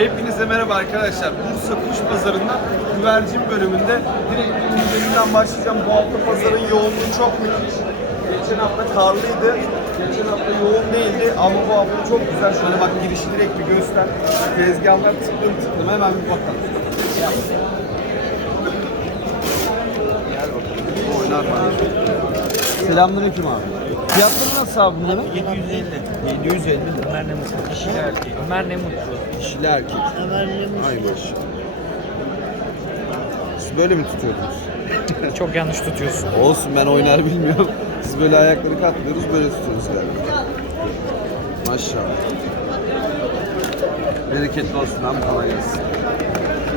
Hepinize merhaba arkadaşlar. Bursa Kuş Pazarı'nda güvercin bölümünde direkt güvercinden başlayacağım. Bu hafta pazarın yoğunluğu çok müthiş. Geçen hafta karlıydı. Geçen hafta yoğun değildi ama bu hafta çok güzel. Şöyle bak girişi direkt bir göster. Tezgahlar tıklım tıklım. Hemen bir bakalım. Selamünaleyküm abi. Fiyatları nasıl abi bunların? 750. 750 lira. Ömer ne mutlu. Dişi erkek. Ömer ne mutlu. Dişili erkek. Ömer ne Ay maşallah. Siz böyle mi tutuyordunuz? Çok yanlış tutuyorsun. Olsun ben oynar bilmiyorum. Siz böyle ayakları katlıyoruz böyle tutuyoruz galiba. Maşallah. Bereketli olsun abi kolay gelsin.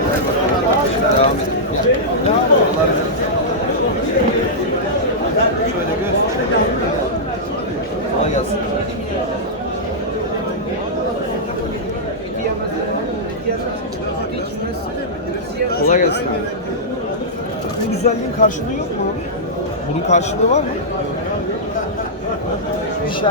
Gel bakalım. Şimdi devam edelim. Gel. Oralar Şöyle göster. Kolay gelsin. Kolay gelsin abi. Bu güzelliğin karşılığı yok mu? Bunun karşılığı var mı? Dişi.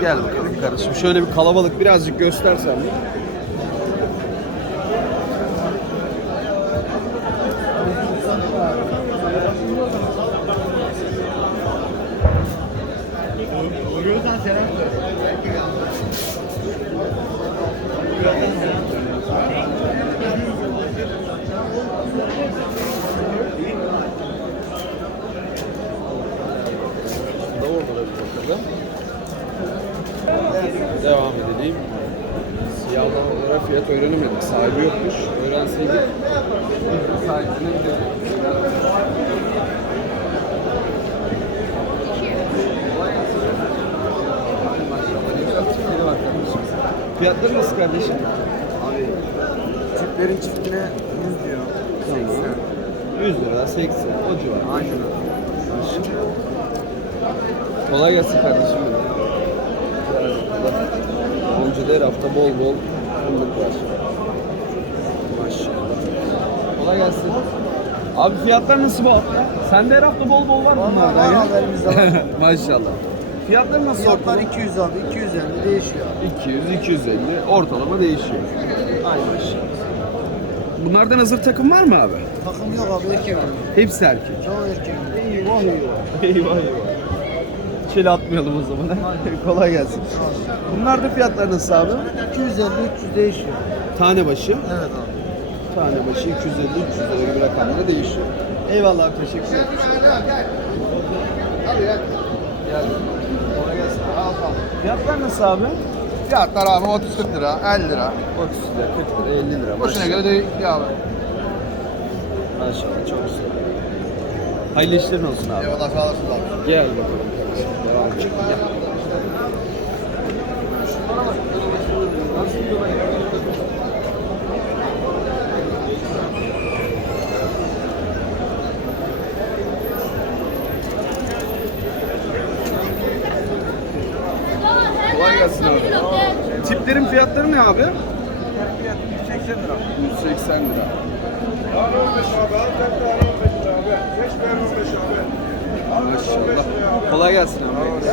Gel bakalım kardeşim. Şöyle bir kalabalık birazcık göstersen mi? Da oralara bir bakalım. Devam edelim. Siyahlar olarak fiyat öğrenemedik. Sahibi yokmuş. Öğrenseydik sahibine gidelim. Fiyatları nasıl kardeşim? Abi çiftlerin çiftine 100 diyor. 80. 100 lira, 80, o civar. Aynen. Kolay gelsin kardeşim benim. Her hafta bol bol fındık var. Maşallah. Kolay gelsin. Abi fiyatlar nasıl bu hafta? Sende her hafta bol bol var mı var ya? abi, elimizde var. Maşallah. Fiyatlar nasıl Fiyatlar ortalama? 200 abi, 250 değişiyor. 200, 250 ortalama değişiyor. Ay maşallah. Bunlardan hazır takım var mı abi? Takım yok abi erkek. Hepsi erkek. Çoğu erkek. Eyvah eyvah. Eyvah eyvah. Çeli atmayalım o zaman. Kolay gelsin. Bunlarda fiyatlar nasıl abi? 250 300 değişiyor. Tane başı. Evet abi. Tane başı 250-300 lira gibi rakamlara değişiyor. Eyvallah abi teşekkür ederim. Gel. Kolay gelsin. Fiyatlar nasıl abi? Fiyatlar abi 30 lira, 50 lira. 30 lira, 40 lira, 50 lira. Boşuna göre değişiyor abi. Maşallah çok güzel. Hayırlı işlerin olsun abi. Eyvallah sağ olasın abi. Gel bakalım Kolay gelsin abi. Tiplerin fiyatları ne abi? 180 lira. 180 lira. Maşallah. Kolay gelsin abi.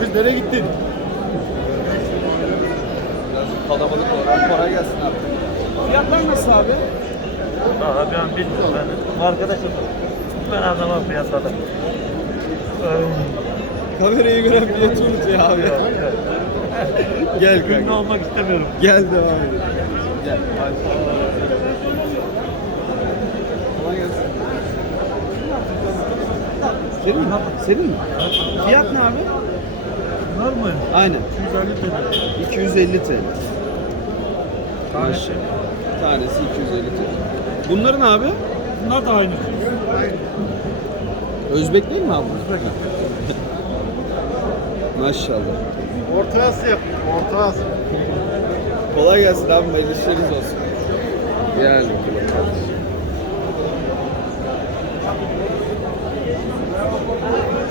Kız nereye gittin? Biraz kalabalık olarak kolay gelsin abi. Fiyatlar nasıl abi? Valla ben bilmiyorum ben. Arkadaşım ben adamım piyasada. Kamerayı gören fiyatı unutuyor abi. Gel Ünlü kanka. olmak istemiyorum. Gel devam edelim. Gel. Kolay Senin mi? Senin mi? Fiyat ne abi? Var mı? Aynen. 250 TL. 250 TL. Tanesi. Tanesi 250 TL. Bunların abi? Bunlar da aynı. Özbek değil mi abi? Özbek. Maşallah. Orta Asya. Orta Asya. Kolay gelsin abi. Hayırlı işleriniz olsun.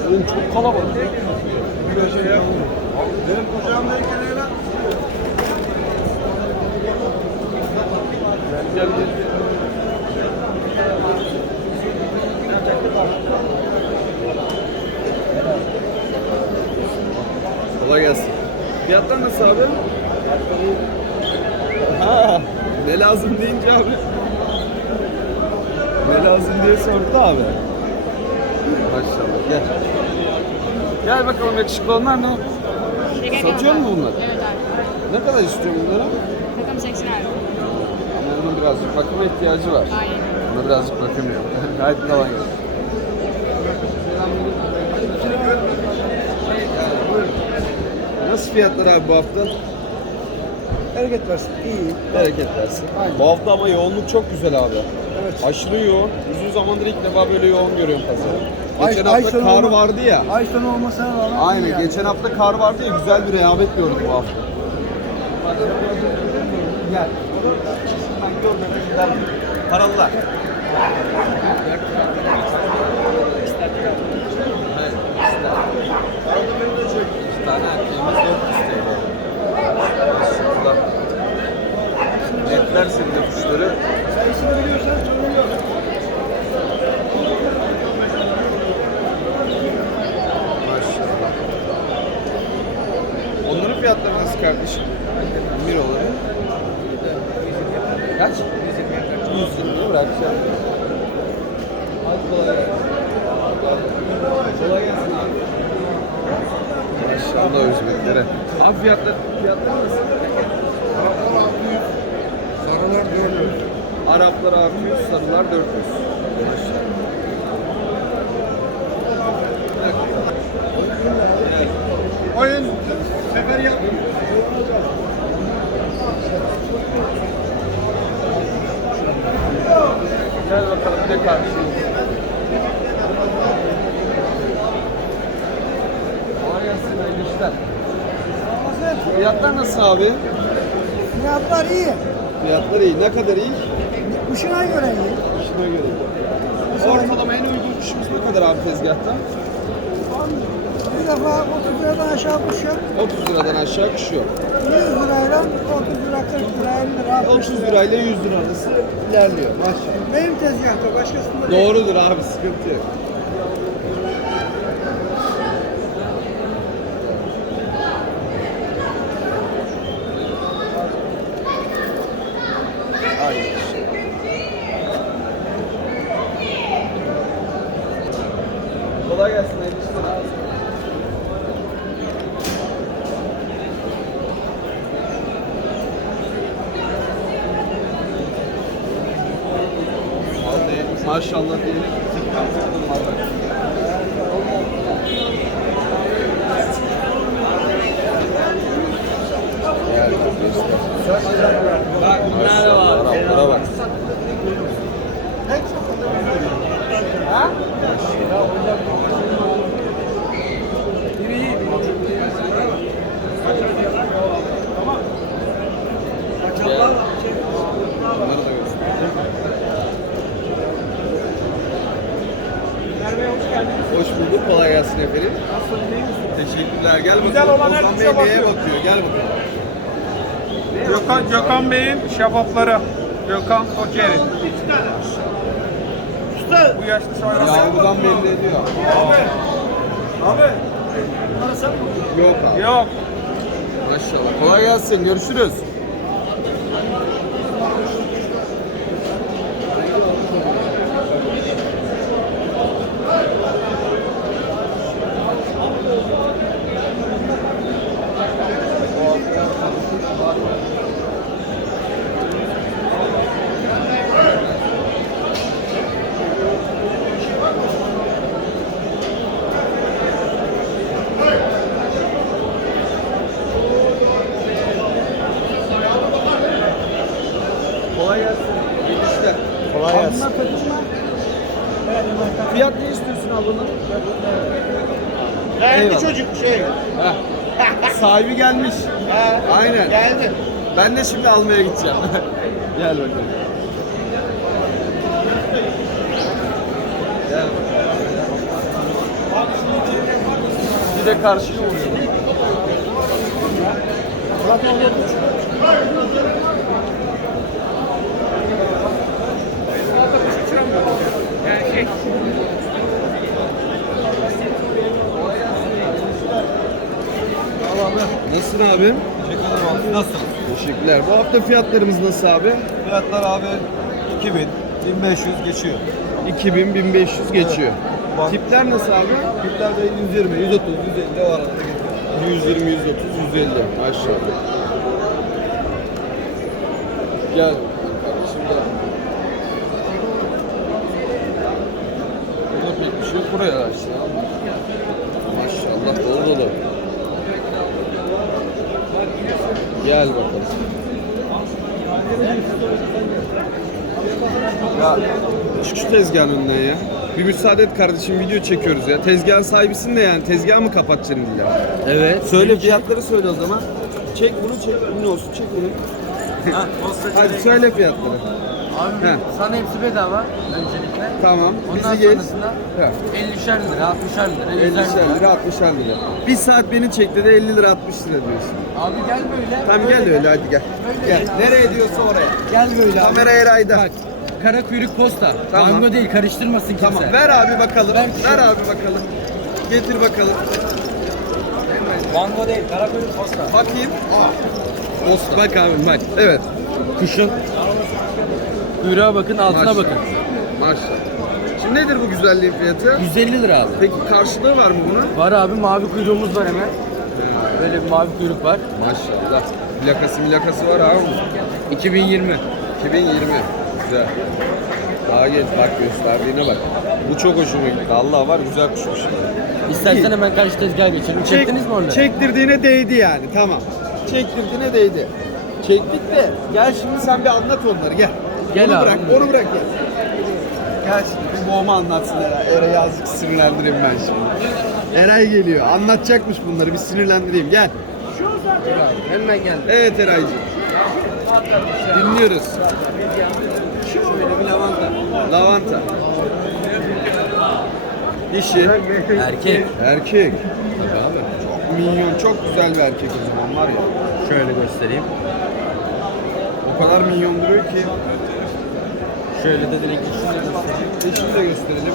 Gel. Oğlum çok kalabalık. Benim kucağımdayken öyle. Gel gel. Kolay gelsin. Fiyatlar nasıl abi? Ha, ne lazım deyince abi? Ne lazım diye sordu abi. Maşallah gel. Gel bakalım yakışıklı onlar ne? Satıyor mu bunlar? Evet abi. Ne kadar istiyor bunları? Takım 80 abi. Ama bunun birazcık bakıma ihtiyacı var. Aynen. Buna birazcık bakım yok. Gayet kolay gelsin. Nasıl fiyatlar abi bu hafta? Hareket versin. İyi. Bereket versin. Aynen. Bu hafta ama yoğunluk çok güzel abi. Evet. Aşırı yoğun. Uzun zamandır ilk defa böyle yoğun görüyorum pazarı. Geçen ay hafta kar olma- vardı ya. Ay sonu olmasına rağmen Aynen. yani. Geçen hafta kar vardı ya güzel bir rehavet gördük bu hafta. Gel. Paralılar. İki tane erkeğimiz 400 TL. Maşallah. Netler senin de kuşları. Maşallah. Onların fiyatları nasıl kardeşim? Bir olarak. Kaç? 120 lira bırakacağım. Hadi kolay gelsin. Kolay gelsin abi. Maşallah Özbeklere. Abi fiyatlar, fiyatlar nasıl? Sarılar 400. Araplar 600, sarılar 400. Maşallah. Oyun sefer yapın. Gel bakalım bir de karşıyız. Hayırlı işler. Fiyatlar nasıl abi? Fiyatlar iyi. Fiyatlar iyi. Ne kadar iyi? Kuşuna göre iyi. Kuşuna göre. Ortalama en uygun kuşumuz ne kadar abi tezgahta? Bir defa 30 liradan aşağı kuş yok. 30 liradan aşağı kuş yok. 100 lirayla 30 lira 40 lira 50 lira 60 30 lirayla 100 lira arası ilerliyor. Maşallah. Benim tezgahta başkasında değil. Doğrudur abi sıkıntı yok. Kolay gelsin hayırlı işler maşallah diyelim. Bak bunlar var. Araplara bak. Bunları da göster. Hoş bulduk. Kolay gelsin efendim. Teşekkürler. Gel bakalım. Güzel olan herkese Bey neye bakıyor. bakıyor? Gel bakalım. Gökhan, Gökhan Bey'in şeffafları. Gökhan Tokeri. Bu yaşlı sonra. Yavrudan belli ediyor. Abi. Yok abi. Yok. Maşallah. Kolay gelsin. Görüşürüz. Kolay gelsin. İyi işler. Kolay gelsin. takım mı? Fiyat ne istiyorsun ablanın? Geldi Eyvallah. çocuk şey. Heh. Sahibi gelmiş. Aynen. Geldi. Ben de şimdi almaya gideceğim. Gel bakalım. Gel Bir de karşıya vuruyor. Nasılsın abim? Teşekkür ederim abi. Nasılsın? Teşekkürler. Bu hafta fiyatlarımız nasıl abi? Fiyatlar abi 2000, 1500 geçiyor. 2000 1500 geçiyor. Bak. Tipler nasıl abi? Tipler de 120, 130, 150 o arada geziyor. 120 130 150 maşallah. Gel kardeşim gel. Burada pek bir şey yok buraya aşağı. Maşallah dolu dolu. Gel bakalım. Ya çık şu tezgahın önünden ya. Bir müsaade et kardeşim video çekiyoruz ya. Tezgahın sahibisin de yani tezgahı mı kapatacaksın illa? Evet. Söyle fiyatları söyle o zaman. Çek bunu çek bunu olsun çek bunu. Hadi söyle fiyatları. Abi He. sana hepsi bedava öncelikle. Tamam. Ondan Bizi sonrasında He. 50'şer lira, 60'er lira, 50 100'er lira. lira 60 lira. Bir saat beni çekti de 50 lira 60 lira diyorsun. Abi gel böyle. Tamam gel öyle hadi gel. Böyle Gel. gel. Nereye diyorsa oraya. Gel böyle abi. Kamera Eray'da. Bak kara kuyruk posta. Tamam. Mango değil karıştırmasın kimse. Tamam ver abi bakalım. Ver Ver, abi bakalım. Getir bakalım. Mango değil kara kuyruk posta. Bakayım. Posta. Bak abi bak. Evet. Kuşun kuyruğa bakın altına Maşallah. bakın. Maşallah. Şimdi nedir bu güzelliğin fiyatı? 150 lira abi. Peki karşılığı var mı bunun? Var abi mavi kuyruğumuz var hemen. Böyle bir mavi kuyruk var. Maşallah. Plakası milakası var abi. 2020. 2020. Güzel. Daha geç bak gösterdiğine bak. Bu çok hoşuma gitti. Allah var güzel kuşmuş. İstersen hemen karşı tezgaha geçelim. Çektiniz mi orada? Çektirdiğine değdi yani tamam. Çektirdiğine değdi. Çektik de gel şimdi sen bir anlat onları gel. Gel onu abi. bırak, onu bırak gel. Gel şimdi bir boğma anlatsın Eray. Eray'ı azıcık sinirlendireyim ben şimdi. Eray geliyor. Anlatacakmış bunları bir sinirlendireyim. Gel. Hemen geldi. Evet Eray'cığım. Dinliyoruz. Şöyle bir lavanta. Lavanta. Dişi. Erkek. Erkek. Çok minyon, çok güzel bir erkek o zaman var ya. Şöyle göstereyim. O kadar minyon duruyor ki. Şöyle de direkt şunu göstereyim. Eşini de gösterelim.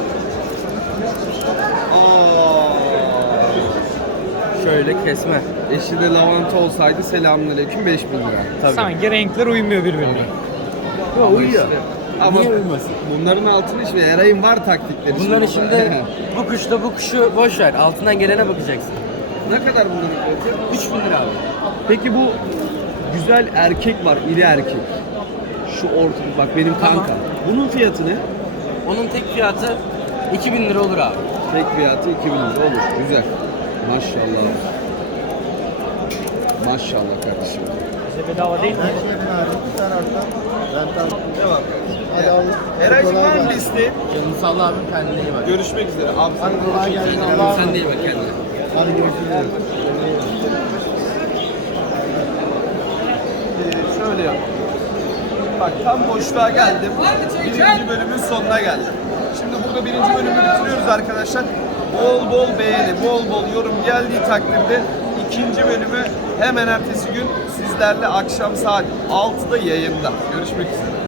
Aa. Şöyle kesme. Eşi de lavanta olsaydı selamünaleyküm 5000 lira. Tabii. Sanki renkler uymuyor birbirine. Ama uyuyor. Ama Niye uyumasın? bunların altını işte Eray'ın var taktikleri. Bunların şimdi. şimdi bu kuşla bu kuşu boş ver. Altından gelene bakacaksın. ne kadar bunların fiyatı? 3000 lira abi. Peki bu güzel erkek var, iri erkek. Şu ortada bak benim Tamam. kanka. Bunun fiyatı ne? Onun tek fiyatı 2000 lira olur abi. Tek fiyatı 2000 lira olur. Güzel. Maşallah. Maşallah kardeşim. Bize bedava değil mi? Devam. Hadi Allah. Eray'cığım var mı listi? Canını sağla abi kendine iyi bak. Görüşmek üzere. Abi sen Sen, sen de iyi bak kendine. Ee, şöyle yap. Bak tam boşluğa geldim. Birinci bölümün sonuna geldim. Şimdi burada birinci bölümü bitiriyoruz arkadaşlar. Bol bol beğeni, bol bol yorum geldiği takdirde ikinci bölümü hemen ertesi gün sizlerle akşam saat 6'da yayında. Görüşmek üzere.